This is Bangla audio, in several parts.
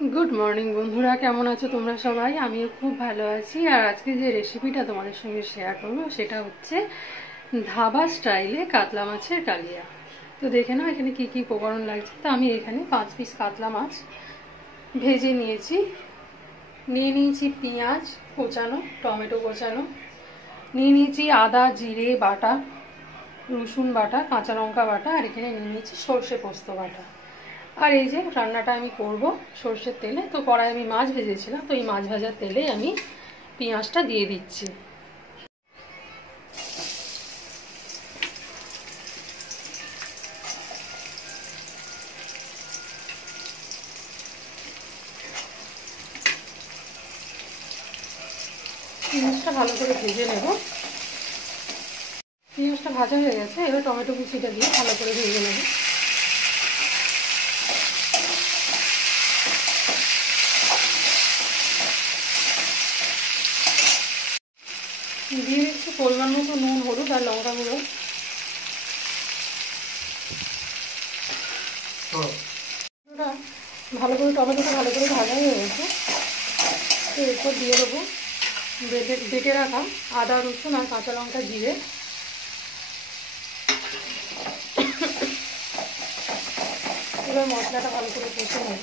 गुड मर्निंग बंधुरा केमन आछो तोमरा सबाई आमिও खूब भालो आछि। और आजके जे रेसिपिटा तोमादेर संगे शेयर करब सेटा हच्छे धाबा स्टाइले कातला माछेर कालिया। तो देखे नाओ एखाने की की उपकरण लागছে। तो आमी एखाने 5 पिस कातला माछ भेजे निয়েছি। নিয়ে নিয়েছি পেঁয়াজ কোচানো, টমেটো কোচানো, নিয়ে নিয়েছি আদা জিরে বাটা, রসুন বাটা, কাঁচা লঙ্কা বাটা, আর এখানে নিয়ে নিয়েছি সরষে পোস্ত বাটা। আর এই যে রান্নাটা আমি করব সরষের তেলে। তো কড়াই আমি মাছ ভেজেছিলাম, তো এই মাছ ভাজার তেলে আমি পেঁয়াজটা দিয়ে দিচ্ছি। পেঁয়াজটা ভালো করে ভেজে নেব। পেঁয়াজটা ভাজা হয়ে গেছে, এবার টমেটো কুচিটা দিয়ে ভালো করে ভেজে নেব। দিয়ে দিচ্ছি পরিমাণ মতো নুন, হলুদ আর লঙ্কা গুঁড়ো। ভালো করে টমেটোটা ভালো করে ভাজা হয়ে গেছে। তো এরপর দিয়ে দেবো বেটে রাখা আদা রসুন আর কাঁচা লঙ্কা জিরে। এবার মশলাটা ভালো করে কষে নেব।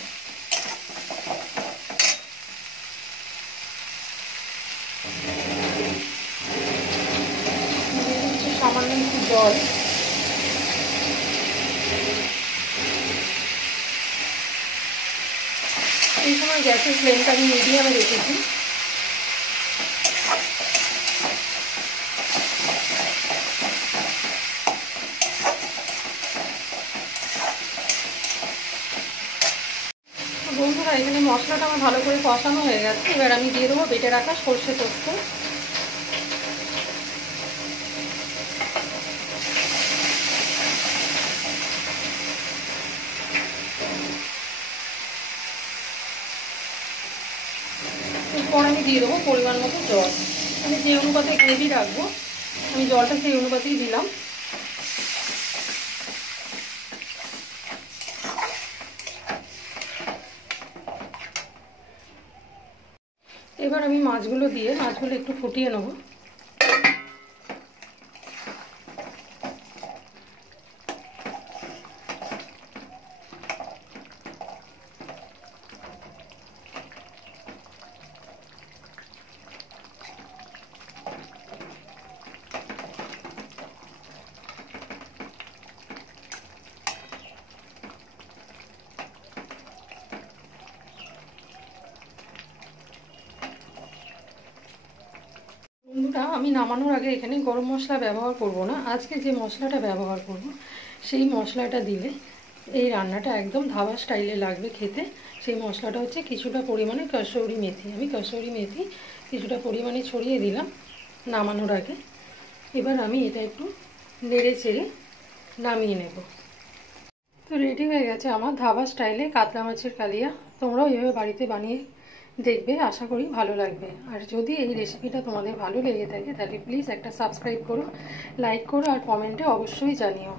সামান্য একটু জল। এই সময় গ্যাসের ফ্লেমটা আমি মিডিয়ামে রেখেছি। বন্ধুরা এখানে মশলাটা আমার ভালো করে কষানো হয়ে গেছে। এবার আমি দিয়ে দেবো বেটে রাখা সরষে পোস্ত। এরপর আমি দিয়ে দেবো পরিমাণ মতো জল। আমি যে অনুপাতে গ্রেভি রাখবো আমি জলটা সেই অনুপাতেই দিলাম। এবার আমি মাছগুলো দিয়ে মাছগুলো একটু ফুটিয়ে নেব। বন্ধুরা আমি নামানোর আগে এখানে গরম মশলা ব্যবহার করব না। আজকে যে মশলাটা ব্যবহার করব সেই মশলাটা দিলে এই রান্নাটা একদম ধাবা স্টাইলে লাগবে খেতে। সেই মশলাটা হচ্ছে কিছুটা পরিমাণে কসুরি মেথি। আমি কসুরি মেথি কিছুটা পরিমাণে ছড়িয়ে দিলাম নামানোর আগে। এবার আমি এটা একটু নেড়ে চেড়ে নামিয়ে নেব। তো রেডি হয়ে গেছে আমার ধাবা স্টাইলে কাতলা মাছের কালিয়া। তোমরাও এইভাবে বাড়িতে বানিয়ে দেখবে, আশা করি ভালো লাগবে। আর যদি এই রেসিপিটা তোমাদের ভালো লেগে থাকে তাহলে প্লিজ একটা সাবস্ক্রাইব করো, লাইক করো আর কমেন্টে অবশ্যই জানিও।